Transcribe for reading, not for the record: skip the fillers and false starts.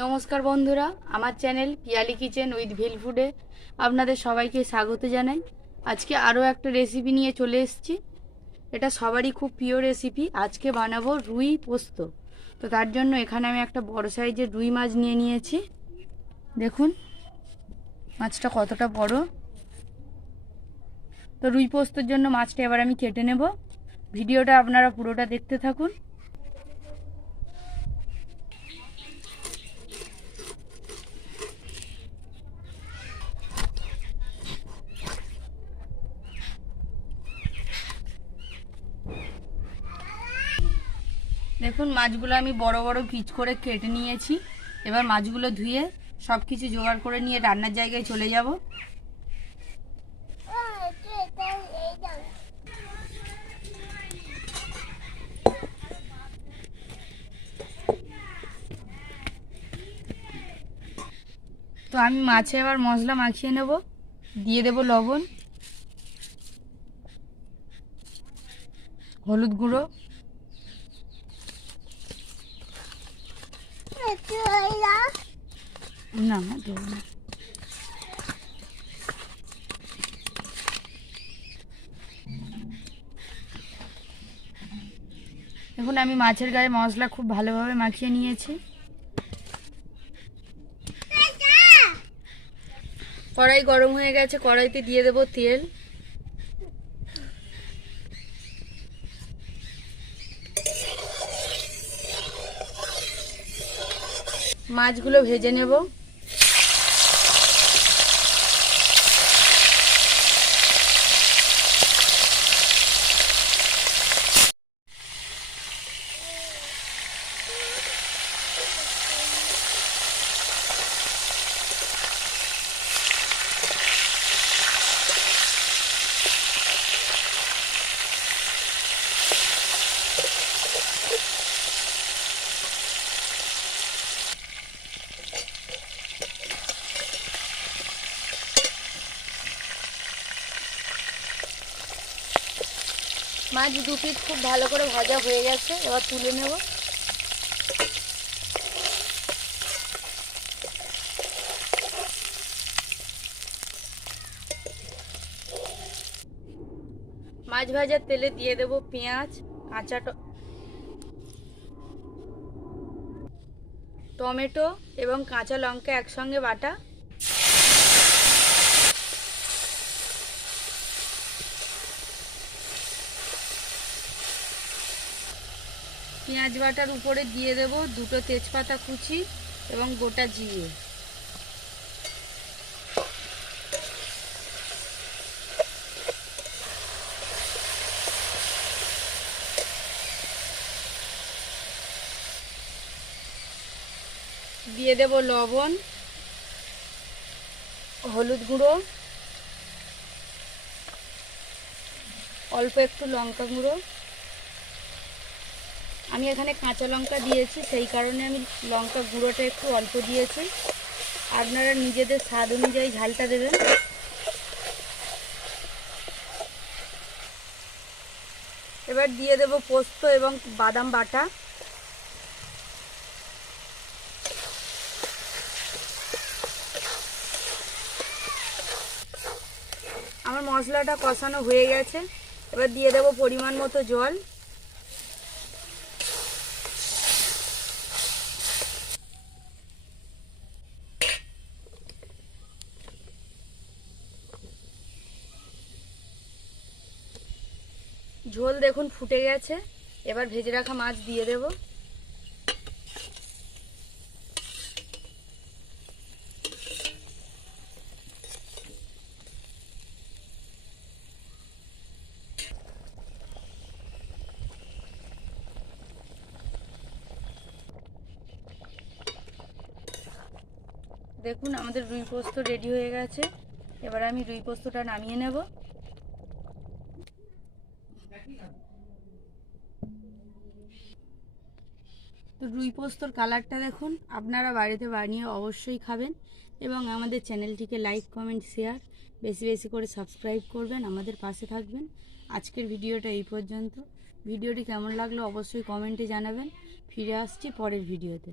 নমস্কার বন্ধুরা, আমার চ্যানেল পিয়ালি কিচেন উইথ ভিল ফুডে আপনাদের সবাইকে স্বাগত জানাই। আজকে আরও একটা রেসিপি নিয়ে চলে এসেছি। এটা সবারই খুব প্রিয় রেসিপি। আজকে বানাবো রুই পোস্ত। তো তার জন্য এখানে আমি একটা বড় সাইজের রুই মাছ নিয়ে নিয়েছি। দেখুন মাছটা কতটা বড়। তো রুই পোস্তর জন্য মাছটা এবার আমি কেটে নেব। ভিডিওটা আপনারা পুরোটা দেখতে থাকুন। দেখুন মাছগুলো আমি বড় বড় পিস করে কেটে নিয়েছি। এবার মাছগুলো ধুয়ে সব কিছু জোগাড় করে নিয়ে রান্নার জায়গায় চলে যাব। তো আমি মাছে এবার মশলা মাখিয়ে নেব। দিয়ে দেব লবণ, হলুদ গুঁড়ো, না দেবো না, দেখুন আমি মাছের গায়ে মশলা খুব ভালোভাবে মাখিয়ে নিয়েছি। কড়াই গরম হয়ে গেছে, কড়াইতে দিয়ে দেব তেল। মাছগুলো ভেজে নেব। মাছ দু পিস খুব ভালো করে ভাজা হয়ে গেছে, এবার তুলে নেব। মাছ ভাজার তেলে দিয়ে দেব পেঁয়াজ, কাঁচা টমেটো এবং কাঁচা লঙ্কা একসঙ্গে বাটা। পেঁয়াজ বাটার উপরে দিয়ে দেব দুটো তেজপাতা কুচি এবং গোটা জিরে। দিয়ে দেব লবণ, হলুদ গুঁড়ো, অল্প একটু লঙ্কা গুঁড়ো। আমি এখানে কাঁচা লঙ্কা দিয়েছি, সেই কারণে আমি লঙ্কা গুঁড়োটা একটু অল্প দিয়েছি। আপনারা নিজেদের স্বাদ অনুযায়ী ঝালটা দেবেন। এবার দিয়ে দেব পোস্ত এবং বাদাম বাটা। আমার মশলাটা কষানো হয়ে গেছে, এবার দিয়ে দেব পরিমাণ মতো জল। ঝোল দেখুন ফুটে গেছে, এবার ভেজে রাখা মাছ দিয়ে দেব। দেখুন আমাদের রুই পোস্ত রেডি হয়ে গেছে। এবার আমি রুই পোস্তটা নামিয়ে নেব। তো রুই পোস্তর কালারটা দেখুন, আপনারা বাড়িতে বানিয়ে অবশ্যই খাবেন এবং আমাদের চ্যানেলটিকে লাইক কমেন্ট শেয়ার বেশি বেশি করে সাবস্ক্রাইব করবেন, আমাদের পাশে থাকবেন। আজকের ভিডিওটা এই পর্যন্ত। ভিডিওটি কেমন লাগলো অবশ্যই কমেন্টে জানাবেন। ফিরে আসছি পরের ভিডিওতে।